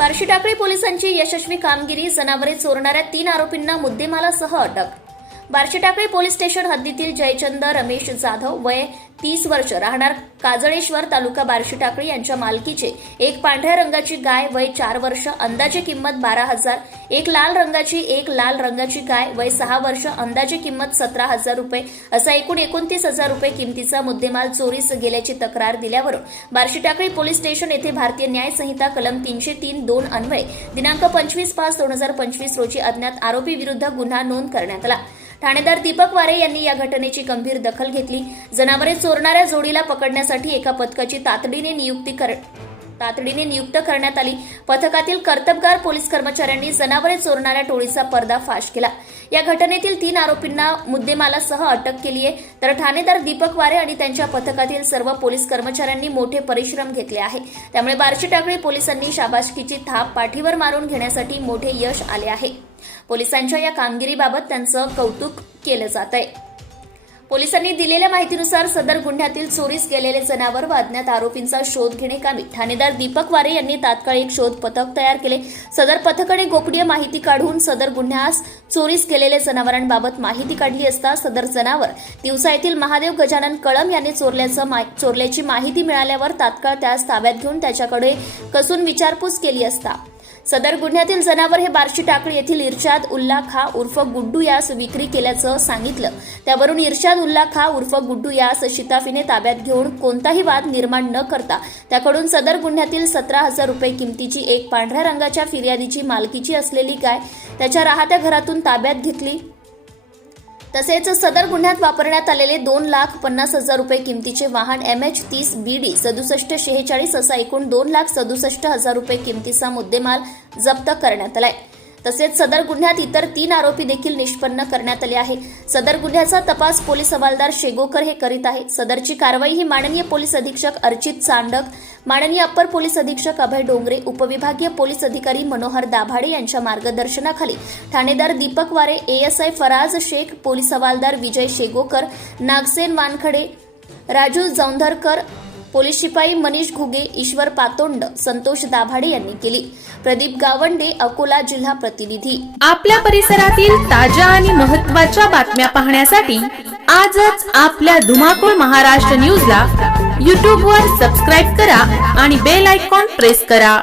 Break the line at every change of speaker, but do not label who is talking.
बार्शी टाकळी पोलिसांची यशस्वी कामगिरी जनावरे चोरणाऱ्या तीन आरोपींना मुद्देमालासह अटक बार्शी टाकळी पोलीस स्टेशन हद्दीतील जयचंद रमेश जाधव वय तीस वर्ष राहणार काजळेश्वर तालुका बार्शी टाकळी यांच्या मालकीचे. एक पांढऱ्या रंगाची गाय वय चार वर्ष अंदाजे किंमत बारा हजार. एक लाल रंगाची एक लाल रंगाची गाय वय सहा वर्ष अंदाजे किंमत सतरा हजार रुपये. असा एकूण एकोणतीस हजार रुपये किमतीचा मुद्देमाल चोरीस गेल्याची तक्रार दिल्यावरून बार्शी टाकळी पोलीस स्टेशन येथे भारतीय न्याय संहिता कलम तीनशे तीन दोन अन्वये दिनांक पंचवीस पाच दोन हजार पंचवीस रोजी अज्ञात आरोपी विरुद्ध गुन्हा नोंद करण्यात आला. ठाणेदार दीपक वारे यांनी या घटनेची गंभीर दखल घेतली. जनावरे चोरणाऱ्या जोडीला पकडण्यासाठी एका पथकाची तातडीने नियुक्ती कर तातडीने नियुक्त करण्यात आली. पथकातील कर्तबगार पोलीस कर्मचाऱ्यांनी जनावरे चोरणाऱ्या टोळीचा पर्दाफाश केला. या घटनेतील तीन आरोपींना मुद्देमालासह अटक केली आहे. तर ठाणेदार दीपक वारे आणि त्यांच्या पथकातील सर्व पोलीस कर्मचाऱ्यांनी मोठे परिश्रम घेतले आहे. त्यामुळे बार्शी टाकळी पोलिसांनी शाबाशकीची थाप पाठीवर मारून घेण्यासाठी मोठे यश आले आहे. पोलिसांच्या या कामगिरीबाबत त्यांचं कौतुक केलं जात आहे पोलिसांनी दिलेल्या माहितीनुसार सदर गुन्ह्यातील चोरीस गेलेले जनावर वाजण्यात आरोपींचा शोध घेणे कामी. ठाणेदार दीपक वारे यांनी तात्काळ एक शोध पथक तयार केले. सदर पथकाने गोपनीय माहिती काढून सदर गुन्ह्यास चोरीस गेलेल्या जनावरांबाबत माहिती काढली असता सदर जनावर दिवसा येथील महादेव गजानन कळम यांनी चोरल्याचं मा- चोरल्याची माहिती मिळाल्यावर तात्काळ त्यास ताब्यात घेऊन त्याच्याकडे कसून विचारपूस केली असता. सदर गुन्ह्यातील जनावर हे बार्शी टाकळी येथील इर्शाद उल्ला खा उर्फ गुड्डू यास विक्री केल्याचं सांगितलं. त्यावरून इर्शाद उल्ला खा उर्फ गुड्डू यास शिताफीने ताब्यात घेऊन कोणताही वाद निर्माण न करता त्याकडून सदर गुन्ह्यातील सतरा हजार रुपये किमतीची एक पांढऱ्या रंगाच्या फिर्यादीची मालकीची असलेली गाय त्याच्या राहत्या घरातून ताब्यात घेतली. तसेच सदर गुन्ह्यात वापरण्यात आलेले दोन लाख पन्नास हजार रुपये किमतीचे वाहन एम एच तीस बी डी सदुसष्ट शेहेचाळीस असा एकूण दोन लाख सदुसष्ट हजार रुपये किमतीचा मुद्देमाल जप्त करण्यात आलाय. तसेच सदर गुन्ह्यात इतर तीन आरोपी देखील निष्पन्न करण्यात आले आहे सदर गुन्ह्याचा तपास पोलीस हवालदार शेगोकर हे करीत आहे सदरची कारवाई ही माननीय पोलीस अधीक्षक अर्चित चांडक माननीय अप्पर पोलीस अधीक्षक अभय डोंगरे उपविभागीय पोलीस अधिकारी मनोहर दाभाडे यांच्या मार्गदर्शनाखाली ठाणेदार दीपक वारे एएसआय फराज शेख पोलीस हवालदार विजय शेगोकर नागसेन वानखडे राजू जौंधरकर पोलीस शिपाई मनीष घुगे ईश्वर पातोंड संतोष दाभाडे यांनी केली. प्रदीप गावंडे अकोला जिल्हा प्रतिनिधी.
आपल्या परिसरातील ताज्या आणि महत्त्वाच्या बातम्या पाहण्यासाठी आजच आपल्या धुमाकूळ महाराष्ट्र न्यूजला यूट्यूबवर सबस्क्राईब करा आणि बेल आयकॉन प्रेस करा.